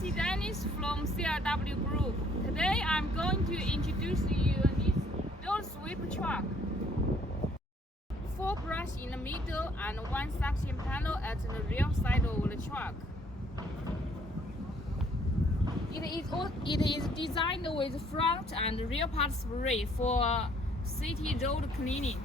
this is Dennis from CLW Group. Today I'm going to introduce you this door sweep truck. 4 brushes in the middle and 1 suction panel at the rear side of the truck. It is designed with front and rear part spray for city road cleaning.